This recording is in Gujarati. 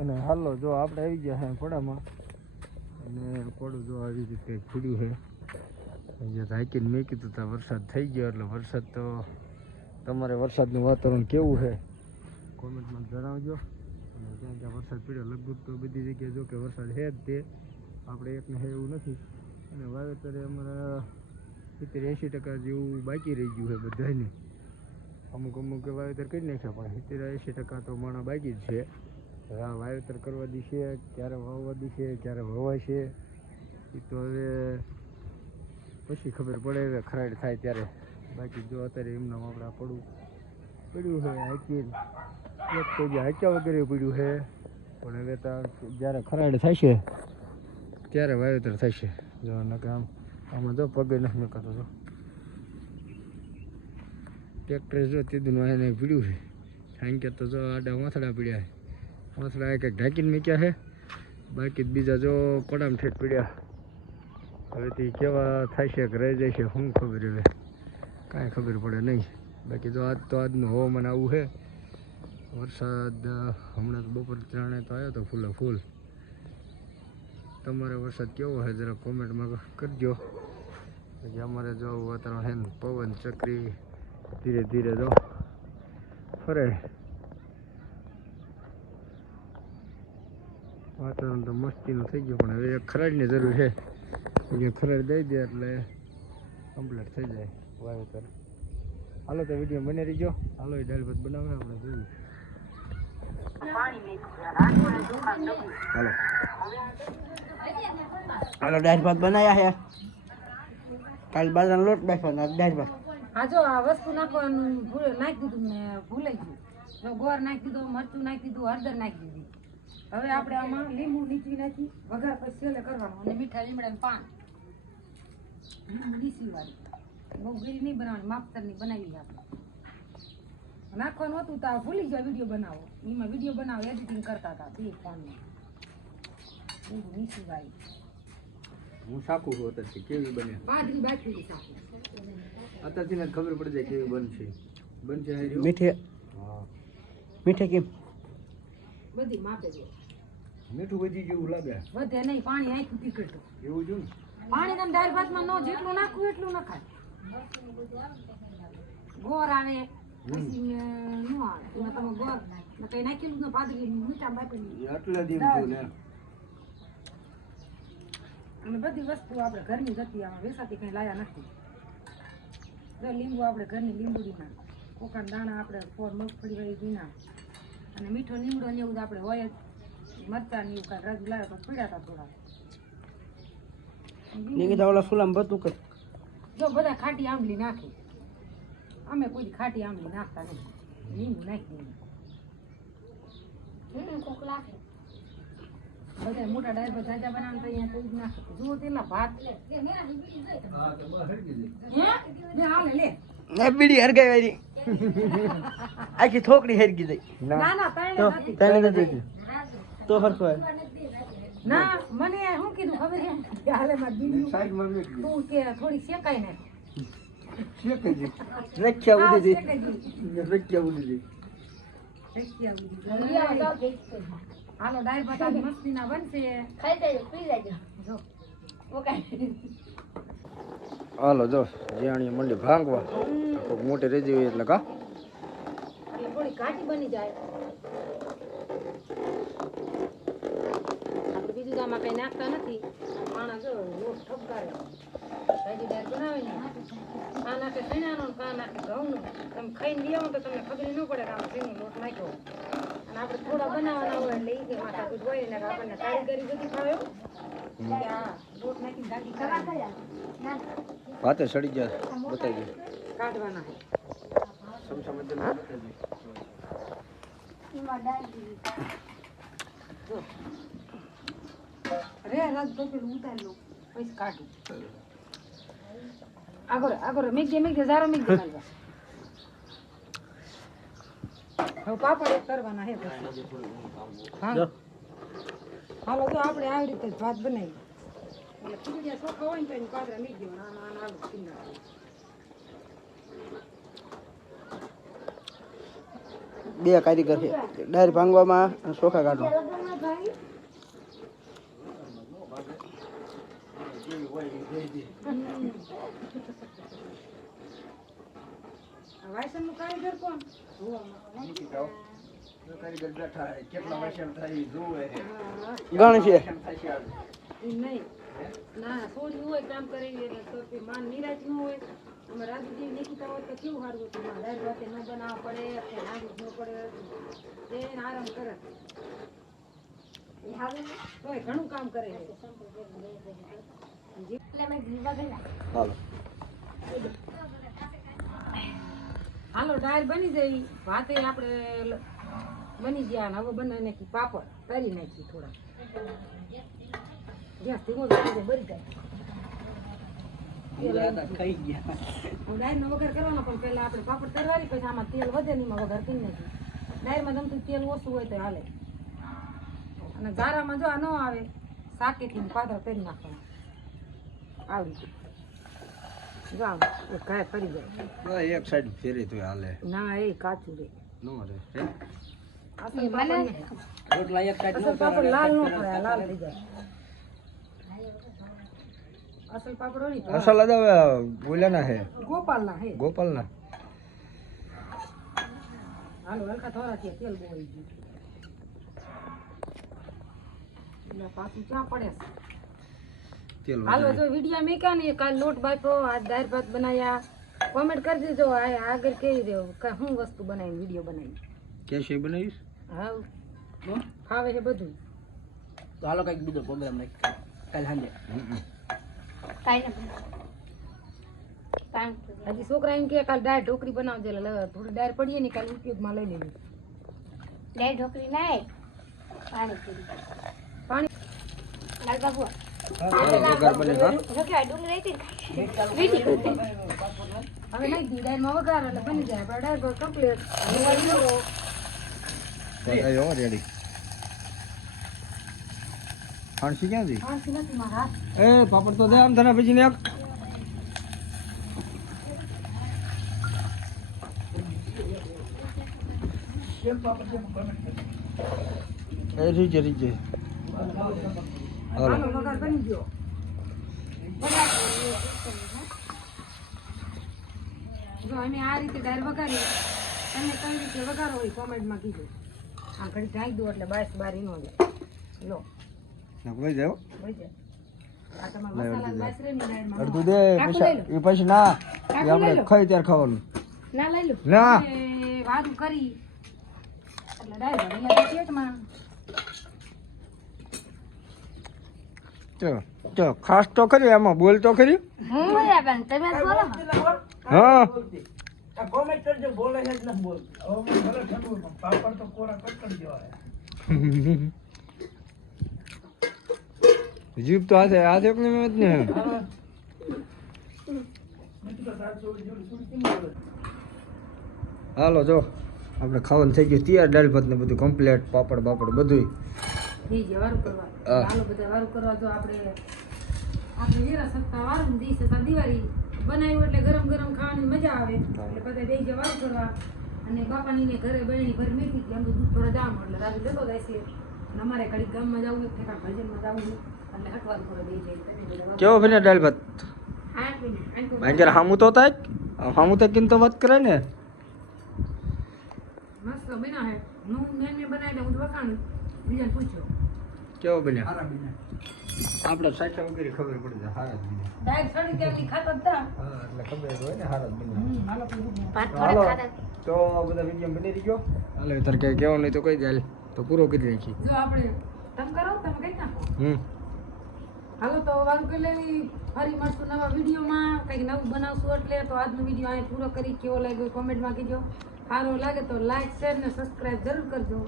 અને હાલો જો આપણે આવી ગયા છે પડામાં અને પડું જો આવી રીતે ખુલ્યું છે જે હાઈકીને મેં કીધું ત્યાં વરસાદ થઈ ગયો એટલે વરસાદ તો તમારે વરસાદનું વાતાવરણ કેવું છે કોમેન્ટમાં જણાવજો અને ક્યાં ક્યાં વરસાદ પડ્યો લગભગ તો બધી જગ્યાએ જો કે વરસાદ છે જ તે આપણે એકને છે એવું નથી અને વાવેતરે અમારા 70-80% જેવું બાકી રહી ગયું છે બધાને અમુક અમુક વાવેતર કરી નાખ્યા પણ 70-80% તો માણા બાકી જ છે હા વાવેતર કરવા દીશે ક્યારે વાવવા દીશે ક્યારે વવાય છે એ તો હવે પછી ખબર પડે હવે ખરાડ થાય ત્યારે બાકી જો અત્યારે એમનામ આપણે પડવું પડ્યું છે હાઈકીને એક તો જે હાંક્યા વગેરે પડ્યું છે પણ હવે તો જ્યારે ખરાડ થશે ત્યારે વાવેતર થશે જો નકર આમાં જો પગે નથી મેકાતો જો ટ્રેક્ટર જો તેદું એને પીડ્યું છે હાંક્યા તો જો આડા વાંથડા પીડ્યા છે વાંથડા એક એક ઢાંકીને મૂક્યા છે બાકી બીજા જો પડામ ઠેઠ પીડ્યા હવેથી કેવા થાય છે કે રહી જાય છે શું ખબર હવે કાંઈ ખબર પડે નહીં બાકી જો આજ તો આજનું હવામાન આવું છે વરસાદ હમણાં તો બપોર 3 તો આવ્યો તો ફૂલે ફૂલ તમારે વરસાદ કેવો છે જરા કોમેન્ટમાં કરજો પછી અમારે જો વાતાવરણ છે ને પવન ચક્રી ધીરે ધીરે જો ફરે વાતાવરણ તો મસ્તીનું થઈ ગયું પણ હવે એક ખરાડની જરૂર છે કે ખરાડ દઈ દે એટલે કમ્પ્લીટ થઈ જાય વાવેતર હાલો તો વિડીયો બને રહીજો હાલો એ દાળ ભાત બનાવે આપણે જોઈએ હાલો દાળ ભાત બનાવ્યા છે કાલ બાજરાનો લોટ નાખવાનો દાળ ભાત હા જો આ વસ્તુ નાખવાનું નાખી દીધું ને ભૂલાઈ ગયું જો ગોળ નાખી દીધો મરચું નાખી દીધું હળદર નાખી દીધી હવે આપણે આમાં લીંબુ નીચવી નાખી વઘાર પછી છેલ્લે કરવાનું અને મીઠા લીમડાનું પાન ડીસી વાળી બહુ ગીરી નહીં બનાવવાની માપતરની બનાવી આપણે નાખવાનું હતું તો ભૂલી જાવ વિડીયો બનાવો એમાં વિડીયો બનાવો એડિટિંગ કરતા હતા બે ફોનમાં ડીસી વાળી હું શાકું છું અત્યારથી કેવી બને બાજરી બાકી શાકું અત્યારથી ને ખબર પડી જાય કેવી બનશે મીઠે હા મીઠે કેમ બધી માપે છે મીઠું વધી જેવું લાગે વધે નહીં પાણી આખું પીકડતું એવું જો ને પાણી તમે દાળ ભાતમાં નો જેટલું નાખવું એટલું નખાય ગોળ આવે પછી નો આવે એમાં તમે ગોળ કઈ નાખેલું ને પાદરી મીઠા બાપી આટલા દિવસ જો ને અને બધી વસ્તુ આપણે ઘરની જતી આમાં વેસાતી કઈ લાયા નથી જો લીંબુ આપણે ઘરની લીંબુડીના કોકાના દાણા આપણે ફોર મગફળી વાળી ઘીના અને મીઠો લીમડો ને એવું આપણે હોય જ મરચાં ને એવું કાંઈ રસ લાવ્યો તો પીડ્યા હતા થોડા નીકળતા ઓલા સુલામ બતું કર જો બધા ખાટી આંબલી નાખી અમે કોઈ ખાટી આંબલી નાખતા નહીં લીંબુ નાખી દઈએ બધા મોટા ડાયર પર જાજા બનાવતા અહીંયા કોઈ જ નાખે જુઓ તેના ભાત હાલે લે એ બીડી હરગાઈ વાળી આખી થોકડી હરગી જાય ના ના તને નથી તો હરખો ના મને શું કીધું ખબર છે હાલે માં દીદી તું કે થોડી શેકાઈ નાખ રખ્યા ઉડી દે હાલો ડાયર ભાત મસ્તી ના બનશે ખાઈ જાય પી જાય જો હાલો જો જીયાણી મંડી ભાંગવા કોક મોટી રેજી હોય એટલે કા થોડી ઘાટી બની જાય આપણે બીજું આમાં કઈ નાખતા નથી માણસ જો લોટ ઠપકારે ભાજી દાળ બનાવે ને આ નાખે ચણાનો કા નાખે ઘઉંનો તમે ખાઈને લઈ આવો તો તમને ખબર ન પડે કે આમાં શેનો લોટ નાખ્યો અને આપણે થોડા બનાવવાના હોય એટલે એ કે માથા કૂટ હોય ને આપણને કારીગરી બધી ખાવે લોટ નાખીને દાદી કરાય ભાતે સડી ગયા બતાવી દે કાઢવાના સમસમ જ બતાવી દે જો રે રાત તો પેલું ઉતારી લો પછી કાઢું આગળ મેઘે ઝારો મેઘે કાઢવા હવે પાપડ એક કરવાના હે પછી હા હાલો તો આપણે આવી રીતે ભાત બનાવી એટલે ખીચડિયા ચોખા હોય ને તો એની પાદરા મીઠ દેવાના આના આલુ બે કારીગર છે ડાયર ભાંગવામાં અને ચોખા કાઢવા. વાસણનું કારીગર કોણ? ગણ છે ઈ નહીં. ના સોડી હોય કામ કરે એટલે તો તે માન નિરાશ ન હોય. અમે રાજુજી નીકળતા હોય તો કેવું સારું હતું. દાળ ભાતે ન બનાવવા પડે કે નાડું ન પડે એને આરામ કરે. તોય ઘણું કામ કરે છે. હાલો હાલો ડાળ બની જાય. ભાતે આપણે બની ગયા ને હવે બનાવી નાખી પાપડ તરી નાખી થોડા. ગેસ ધીમો કરી દે બરી જાય. ખાઈ ગયા. ડાળનો વઘાર કરવાનો પણ પહેલા આપણે પાપડ તરવારી પછી આમાં તેલ વધે નહીં એમાં વઘાર કરી નાખી. ડાળમાં ગમતું તેલ ઓછું હોય તો હાલે. અને ગારામાં જો આ ન આવે શાકેથી પાતળ કરી નાખવાનું આવી રીતે. જો આમ એક ઘાય ફરી જાય. એક સાઈડ ફેરી તો હાલે ના એ કાચું રે. નો રે અસલ પાપડ રોટલા એક કાઢ અસલ પાપડ લાલ ન થાય લાલ થઈ જાય. અસલ પાપડ હોય ને અસલ હવે બોલ્યા હે ગોપાલના હે. ગોપાલના હાલો હલકા થોડા તેલ બોળી ગયું. એટલે પાછું ચા પડે છે. તેલ હાલો જો વિડીયો મેક્યા ને કાલ લોટ બાફ્યો આજ દાળ ભાત બનાવ્યા. કોમેન્ટ કરી દેજો આગળ કેવી રહ્યો શું વસ્તુ બનાવીને વિડીયો બનાવી. કેશે બનાવીશ હા ફાવે છે બધું. તો હાલો કઈક બીજો પ્રોગ્રામ નાખી કાલે સાંજે. હજી છોકરા એમ કે કાલ દાળ ઢોકળી બનાવજે એટલે થોડી દાળ પડીએ ને કાલે ઉપયોગમાં લઈ લેવી. દાળ ઢોકળી નાય પાણીપુરી પાણી લાલ બાબુ વઘાર બને હા ઢોકળા ડુંગળી હતી હવે નાખી દી દાળમાં વઘાર એટલે બની જાય. આપણે દાળ ભાત કમ્પ્લીટ. આયો રેડી ખાંસી ક્યાંથી પાંચ નથી મારા એ પાપડ તો દે આમ તને પછી ને એક એ રીજે હાલો હાલો વઘાર બની ગયો. જો અમે આ રીતે દાળ વઘારી તમે કઈ રીતે વઘારો હોય કોમેન્ટમાં કીધું. આમ ઘડી ઢાંકી દો એટલે બાસ બારી ન જાય. લો નકવાઈ જાવ હોય જાય. આ તમારા મસાલા બાસ રે ની દાળમાં અડધું દે પછી એ પછી ના એ આપણે ખાઈ ત્યારે ખાવાનું ના લઈ લો ના એ વારું કરી એટલે દાળ ભરી જાય પેટમાં. ચલો ખાસ તો ખરી એમાં બોલ તો ખરી હું બોલ્યા બેન તમે જ બોલો હા કોમેન્ટ કરજો બોલે છે જ ન બોલ. જીભ તો હાથે એક ને જ ને હાલો જો આપણે ખાવાનું થઈ ગયું તૈયાર દાળ ભાત ને બધું કમ્પ્લીટ પાપડ બાપડ બધું થઈ જાય વારું કરવા. હાલો બધા વારું કરવા. જો આપણે વેરા સત્તા વારું દી સત્તા દિવાળી બનાવ્યું એટલે ગરમ ગરમ ખાવાની મજા આવે એટલે બધા બે જે વારું કરવા. અને બાપાની ને ઘરે બહેણી ભર મેકી કે અમે દૂધ થોડા જામ એટલે રાજુ લેતો જાય છે. અને અમારે ઘડી ગામમાં જવું એક ઠેકા ભજનમાં જવું એટલે હટવાનું કરવા દઈ જાય. તમે બધા કેવો બને દાળ ભાત આપીને ભાઈ હામું તો થાય હામું તો કિન તો વાત કરે ને મસ્ત બના હે. હું મેં બનાવી હું વખાણ બીજાને પૂછ્યો કેવો બન્યા આપણે સાચા વગેરે ખબર પડી જાય હારા જ બન્યા ડાયરેક્ટ સડી ત્યાંથી ખાતા હતા. હા એટલે ખબર હોય ને હારા જ બન્યા હાલો પછી ભાત હાલો થોડા ખાતા તો બધા વિડીયો બની રહી ગયો હાલો તારે કઈ કહેવાનું નહીં તો કહી દે હાલ તો પૂરો કરી નાખી જો આપણે તમે કરો તમે કઈ નાખો. હાલો તો વારું કરી લેવી. ફરી મળશું નવા વિડીયોમાં. કંઈક નવું બનાવશું એટલે તો આજનો વિડીયો અહીં પૂરો કરી કેવો લાગ્યો કોમેન્ટમાં કહેજો. સારો લાગે તો લાઈક શેર ને સબસ્ક્રાઈબ જરૂર કરજો.